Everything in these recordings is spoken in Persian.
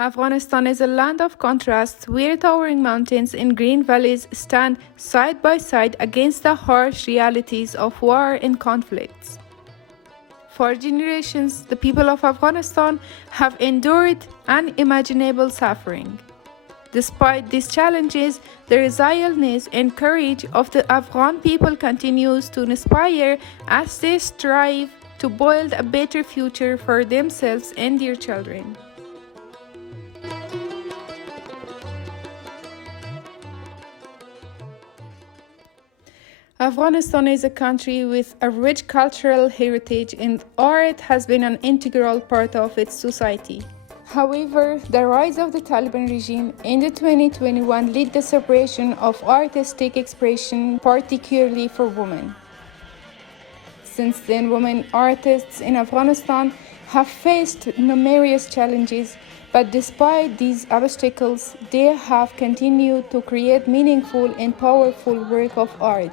Afghanistan is a land of contrasts where towering mountains and green valleys stand side by side against the harsh realities of war and conflicts. For generations, the people of Afghanistan have endured unimaginable suffering. Despite these challenges, the resilience and courage of the Afghan people continues to inspire as they strive to build a better future for themselves and their children. Afghanistan is a country with a rich cultural heritage, and art has been an integral part of its society. However, the rise of the Taliban regime in 2021 led the suppression of artistic expression, particularly for women. Since then, women artists in Afghanistan have faced numerous challenges, but despite these obstacles, they have continued to create meaningful and powerful work of art.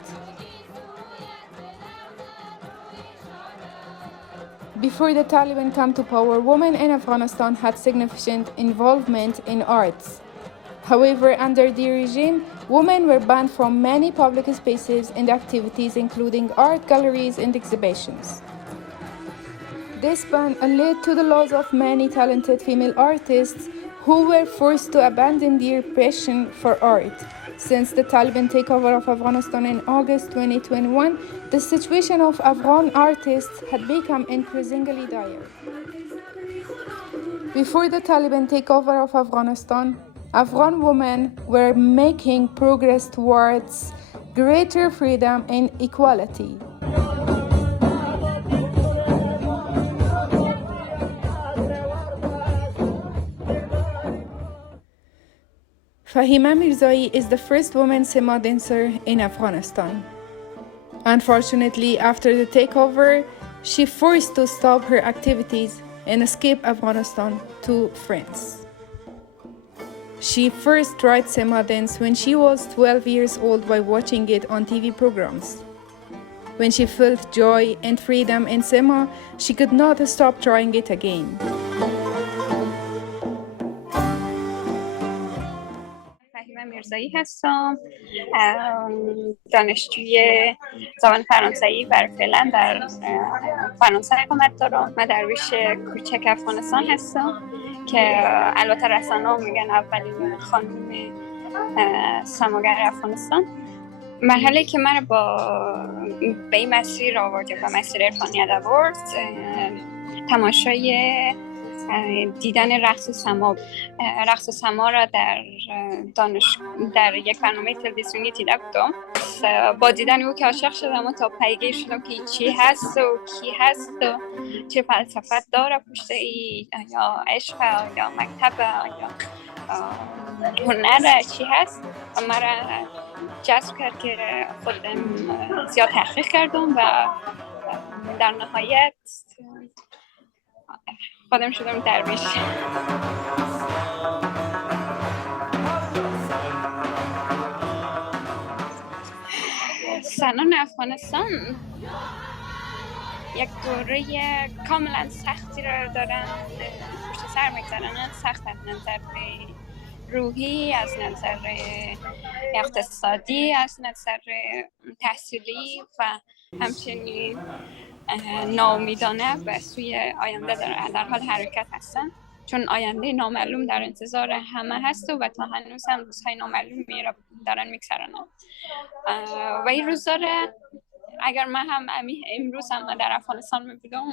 Before the Taliban came to power, women in Afghanistan had significant involvement in arts. However, under the regime, women were banned from many public spaces and activities, including art galleries and exhibitions. This ban led to the loss of many talented female artists who were forced to abandon their passion for art. Since the Taliban takeover of Afghanistan in August 2021, the situation of Afghan artists had become increasingly dire. Before the Taliban takeover of Afghanistan, Afghan women were making progress towards greater freedom and equality. Fahima Mirzai is the first woman Sema dancer in Afghanistan. Unfortunately, after the takeover, she forced to stop her activities and escape Afghanistan to France. She first tried Sema dance when she was 12 years old by watching it on TV programs. When she felt joy and freedom in Sema, she could not stop trying it again. میرزایی هستم، دانشجوی زبان فرانسوی برای فعلا در فرانسه اقامت دارم. من درویش کوچک افغانستان هستم که البته رسانه‌ها میگن اولین خانم سماگر افغانستان. مرحله که من به این مسیر آورد و مسیر عرفانیت آورد، تماشای دیدن رقص سما را در یک برنامه تلویزیونی دیده بودم. با دیدن او که عاشق شدم و تا پیگیر شدم که چی هست و کی هست و چه فلسفت داره پشت ای، یا عشق یا مکتب یا هنر چی هست و مرا جذب کرد که خودم زیاد تحقیق کردم و در نهایت خودم شدم درویش. زنان افغانستان یک دوره کاملا سختی را دارن، پشت سر میگذارن، سخت از نظر روحی، از نظر اقتصادی، از نظر تحصیلی و همچنین ناامیدانه به سوی آینده در حال حرکت هستن، چون آینده نامعلوم در انتظار همه هست و تا هنوز هم روزهای نامعلومی را دارن میگذرونن و این روز داره. اگر من هم امروز هم در افغانستان میبودم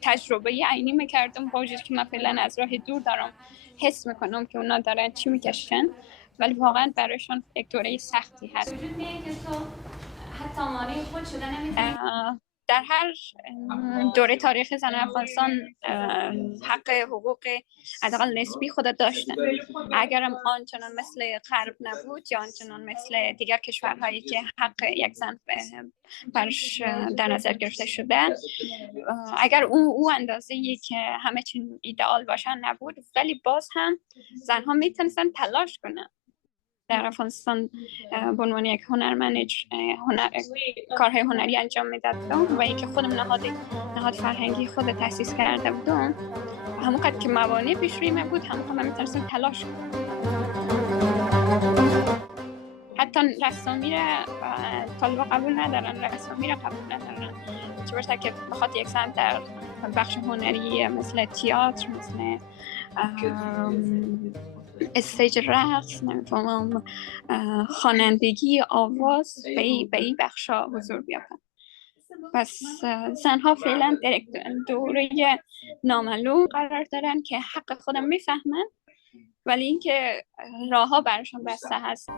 تجربه عینی میکردم، با وجود که من فعلا از راه دور دارم حس میکنم که اونا دارن چی میکشن، ولی واقعا برایشان یک دوره سختی هست. در هر دوره تاریخ زن افغانستان حق حقوق حداقل نسبی خود داشتن. اگرم آنچنان مثل غرب نبود یا آنچنان مثل دیگر کشورهایی که حق یک زن برش در نظر گرفته شده، اگر او اندازه‌ای که همه چیز ایدئال باشن نبود، ولی باز هم زنها میتونستن تلاش کنن در افغانستان به عنوان یک هنرمند کارهای هنری انجام میدادم و اینکه خودم نهاد فرهنگی خود تاسیس کرده بودم، همون قد که موانع پیش روی من بود همون من میتونستم تلاش کنم. حتی رسامی را طالبا قبول ندارن، رسامی را قبول ندارن، چه برسه که بخاطر یک سمت در بخش هنری مثل تئاتر، مثل استیج رقص، نمیفهمم خوانندگی، آواز به این بخشا حضور بیابن. پس زنها فعلا در دوره نامعلوم قرار دارن که حق خودم میفهمن، ولی اینکه راهها براشون بسته هست.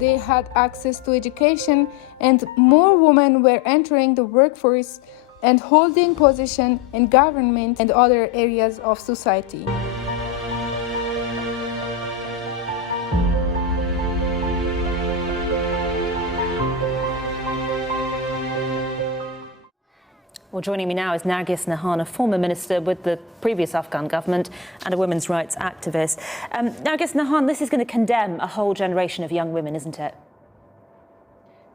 They had access to education, and more women were entering the workforce and holding position in government and other areas of society. Well, joining me now is Nargis Nahan, a former minister with the previous Afghan government and a women's rights activist. Nargis Nahan, this is going to condemn a whole generation of young women, isn't it?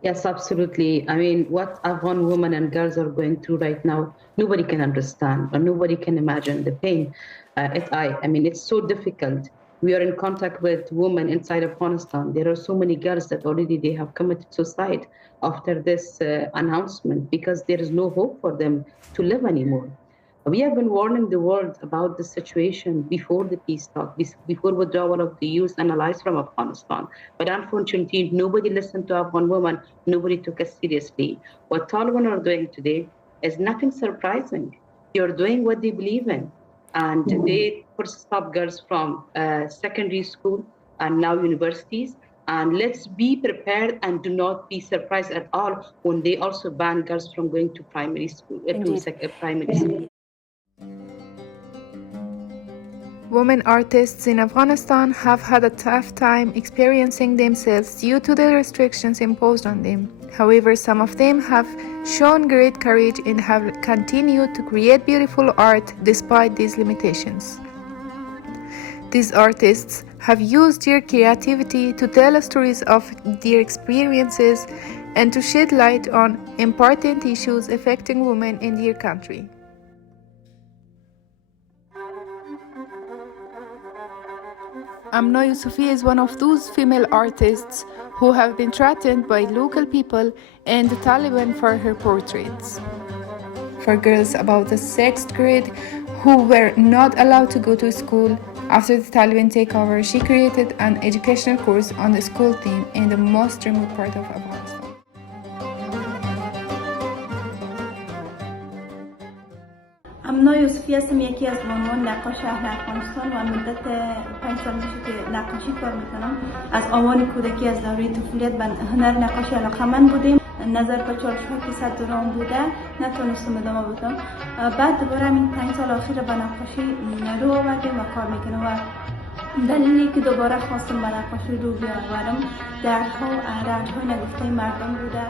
Yes, absolutely. I mean, what Afghan women and girls are going through right now, nobody can understand, or nobody can imagine the pain. I mean, it's so difficult. We are in contact with women inside Afghanistan. There are so many girls that already they have committed suicide after this announcement because there is no hope for them to live anymore. We have been warning the world about the situation before the peace talk, before withdrawal of the youth and allies from Afghanistan. But unfortunately, nobody listened to Afghan women. Nobody took us seriously. What Taliban are doing today is nothing surprising. They're doing what they believe in. And they first stop girls from secondary school and now universities. And let's be prepared and do not be surprised at all when they also ban girls from going to primary school. Primary school. Women artists in Afghanistan have had a tough time experiencing themselves due to the restrictions imposed on them. However, some of them have shown great courage and have continued to create beautiful art despite these limitations. These artists have used their creativity to tell stories of their experiences and to shed light on important issues affecting women in their country. Amna Yusufi is one of those female artists who have been threatened by local people and the Taliban for her portraits. For girls about the 6th grade who were not allowed to go to school after the Taliban takeover, she created an educational course on the school theme in the most remote part of Afghanistan. امنا یوسفی هستم، یکی از بانوان نقاش اهل افغانستان و مدت 5 سال میشه که نقاشی کار میکنم. از آوان کودکی از دوره طفولیت به هنر نقاشی علاقه‌مند بودیم. نظر به چالش‌هایی که صد دوران بوده نتونستم ادامه بدم. بعد دوباره همین 5 سال اخیر به نقاشی رو آوردیم و کار میکنم و دلیلی که دوباره خواستم به نقاشی رو بیاورم دردهای نگفته مردم بوده.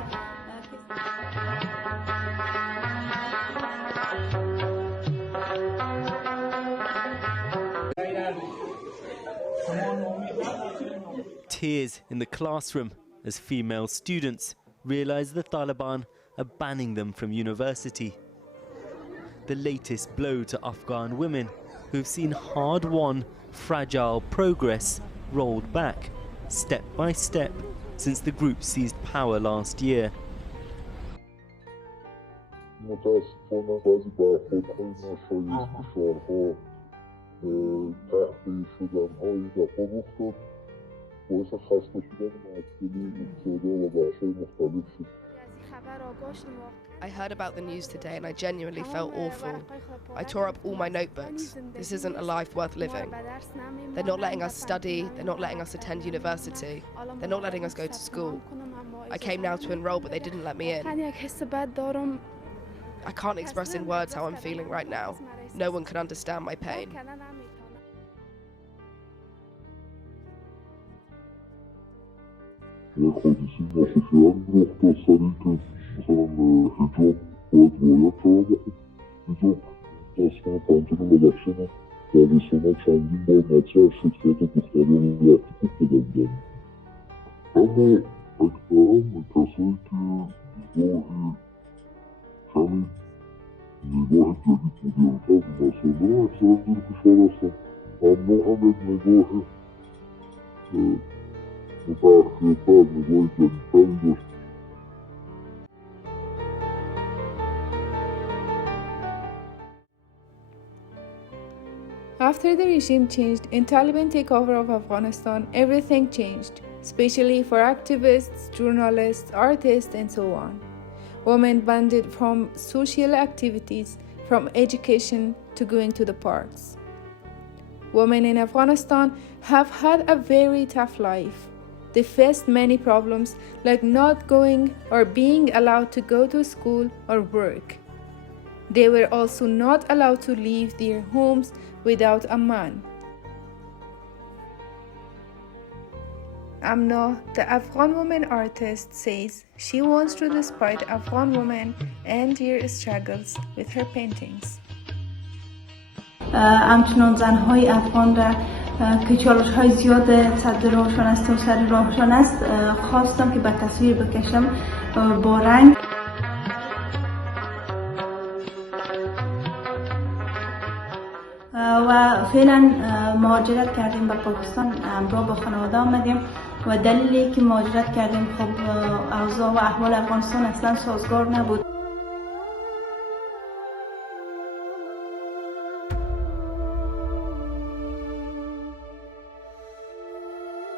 Tears in the classroom as female students realise the Taliban are banning them from university. The latest blow to Afghan women who've seen hard-won, fragile progress rolled back, step by step, since the group seized power last year. I heard about the news today and I genuinely felt awful. I tore up all my notebooks. This isn't a life worth living. They're not letting us study, they're not letting us attend university, they're not letting us go to school. I came now to enroll, but they didn't let me in. I can't express in words how I'm feeling right now. No one can understand my pain. برای شما چندین بار مطرح شد که حتی دختران وقتی خوب پیدا بودن. اما اکثرا کسایی که نگاه کمی جدیدتر به مسئله اکثرا زیر فشار هستن. ممنوع هم یک نگاه متأخرتر، نگاه جدیدتری داشت. After the regime changed and Taliban takeover of Afghanistan, everything changed, especially for activists, journalists, artists, and so on. Women banned from social activities, from education to going to the parks. Women in Afghanistan have had a very tough life. They faced many problems like not going or being allowed to go to school or work. They were also not allowed to leave their homes without a man. Amna, the Afghan woman artist, says she wants to inspire Afghan women and their struggles with her paintings. همچنان زنهای افغان را که چالش های زیاد صد راهشان است و سر راهشان است خواستم که به تصویر بکشم با رنگ. و فعلا مهاجرت کردیم به پاکستان، همراه با خانواده آمدیم و دلیلی که مهاجرت کردیم خب اوضاع و احوال افغانستان اصلا سازگار نبود.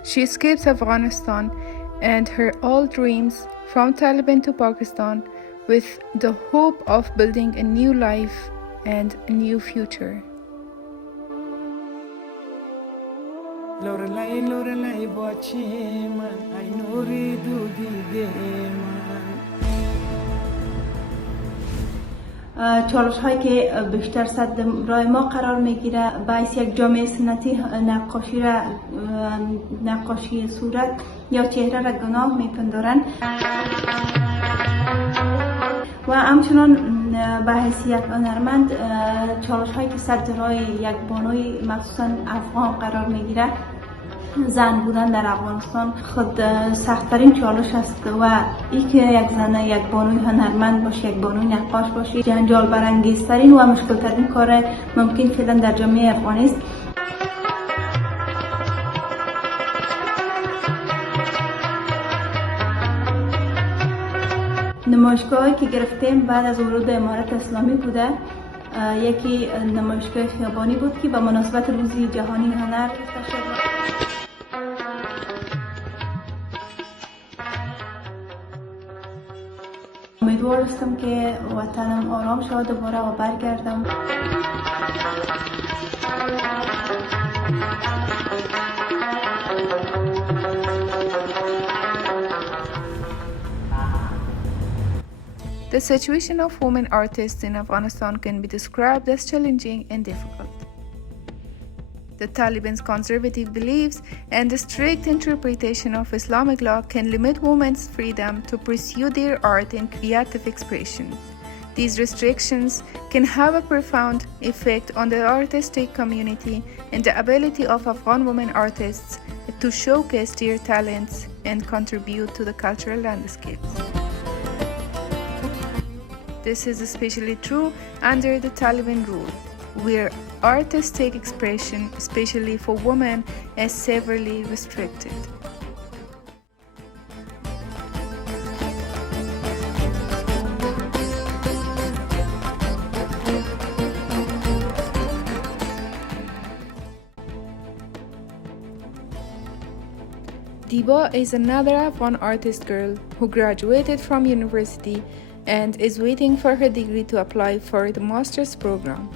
She escapes Afghanistan and her old dreams from Taliban to Pakistan with the hope of building a new life and a new future. Lorelai boche man I nori dudi de چالش هایی که بیشتر صد راه ما قرار میگیره باعث یک جامعه سنتی نقاشی صورت یا چهره را گناه میپندارن و همچنان به حیثیت هنرمند چالش هایی که صد راه یک بانوی مخصوصا افغان قرار میگیره زن بودن در افغانستان خود سخت‌ترین چالش است و این که یک زن یک بانوی هنرمند باشه، یک بانوی نقاش باشه جنجال برانگیزترین و مشکل‌ترین کار ممکن فعلا در جامعه افغانی است. نمایشگاهی که گرفتیم بعد از ورود امارت اسلامی بوده. یکی نمایشگاه خیابانی بود که به مناسبت روز جهانی هنر گرفته شد. امیدوار هستم که وطنم آرام شود دوباره و برگردم. The situation of women artists in Afghanistan can be described as challenging and difficult. The Taliban's conservative beliefs and the strict interpretation of Islamic law can limit women's freedom to pursue their art and creative expression. These restrictions can have a profound effect on the artistic community and the ability of Afghan women artists to showcase their talents and contribute to the cultural landscape. This is especially true under the Taliban rule, where artistic expression, especially for women, is severely restricted. Diba is another Afghan artist girl who graduated from university and is waiting for her degree to apply for the master's program.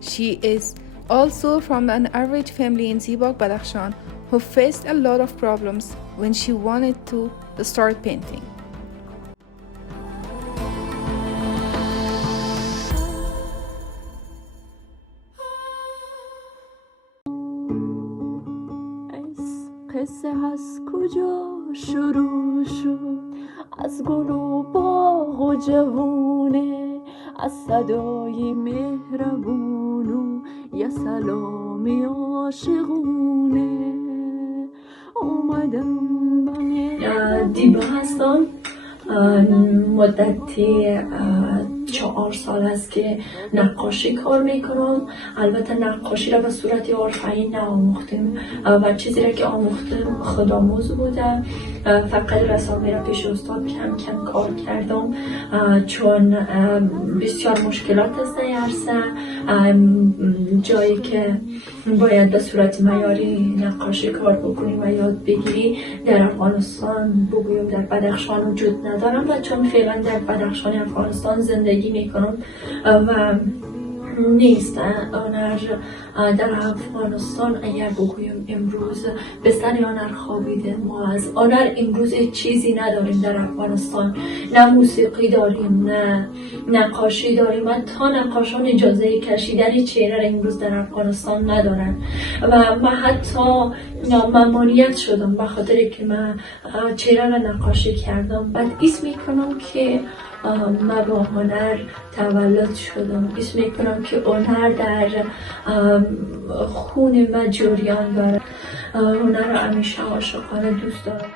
She is also from an average family in Zibak, Badakhshan, who faced a lot of problems when she wanted to start painting. قصه از کجا شروع شد از گل و باغ و جوونه از صدای مهربون و یه سلامی عاشقونه اومدم دیبا هستم. مدتی 4 سال است که نقاشی کار میکنم. البته نقاشی را به صورت حرفه‌ای نآموختیم و چیزی را که آموختم خودآموز بوده. فقط رسانه را پیش استاد کم کم کار کردم چون بسیار مشکلات است در عرصه. جایی که باید به صورت معیاری نقاشی کار بکنی و یاد بگیری در افغانستان بگویم در بدخشان وجود ندارم و چون فعلا در بدخشان افغانستان زندگی میکنم و نیست هنر در افغانستان. اگر بگویم امروز به سر هنر خوابیده، ما از هنر امروز چیزی نداریم در افغانستان. نه موسیقی داریم، نه نقاشی داریم. حتی نقاشان اجازه کشیدن چهره امروز در افغانستان ندارن و من حتی ممنوعیت شدم به خاطر که من چهره را نقاشی کردم. بعد اسم میکنم که من با هنر تولد شدم. اسم میکنم که هنر در خون من جریان داره. هنر را همیشه عاشقانه دوست دارم.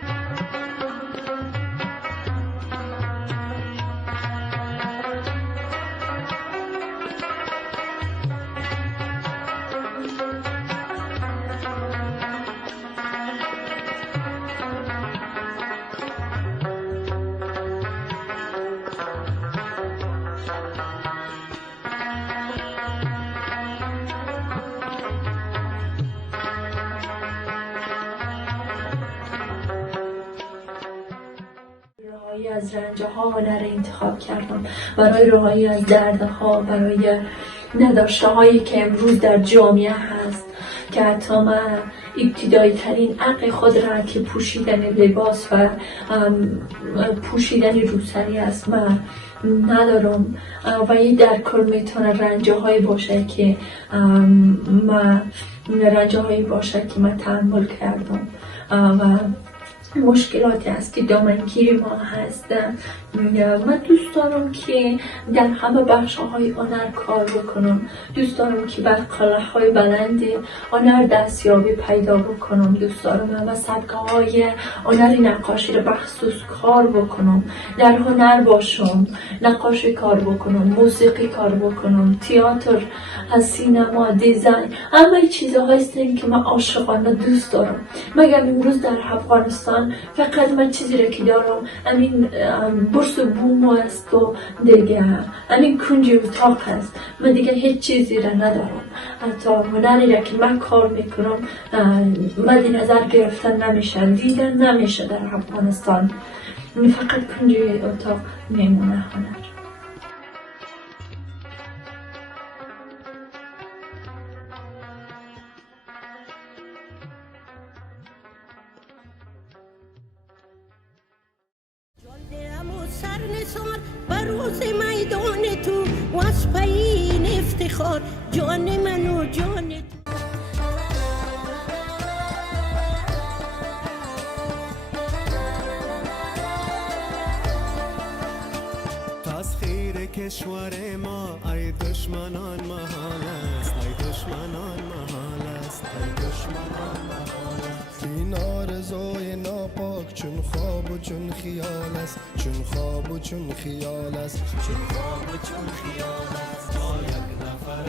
از رنجها هنر انتخاب کردم برای رهایی از دردها، برای نداشته هایی که امروز در جامعه هست که حتی من ابتدایی ترین حق خود را که پوشیدن لباس و پوشیدن روسری است من ندارم و این در کل میتونه رنجه هایی باشه که من تحمل کردم و مشکلاتی است که دامنگیر ما هست. من دوست دارم که در همه بخش‌های هنر کار بکنم. دوست دارم که بر قله‌های بلند هنر دستیابی پیدا بکنم. دوست دارم همه سبکه‌های هنر نقاشی رو بخصوص کار بکنم. در هنر باشم، نقاشی کار بکنم، موسیقی کار بکنم، تئاتر، سینما، دیزاین. همه چیزها هستن که من عاشقانه دوست دارم. مگر امروز در افغانستان فقط من چیزی را که دارم همین برس بوم است و دیگه همین کنج اتاق است. من دیگه هیچ چیزی را ندارم. حتی هنری را که من کار میکنم مد نظر گرفتن نمیشه، دیدن نمیشه در افغانستان. فقط کنج اتاق میمونه هنر. بروز میدان تو و از پایین افتخار جان من و جان تو. تسخیر کشور ما ای دشمنان محال است، ای دشمنان محال است، ای دشمنان محال است. این آرزوی ناپاک چون خواب و چون خیال است، چون خواب و چون خیال است، چون خواب و چون خیال است. ما یک نفر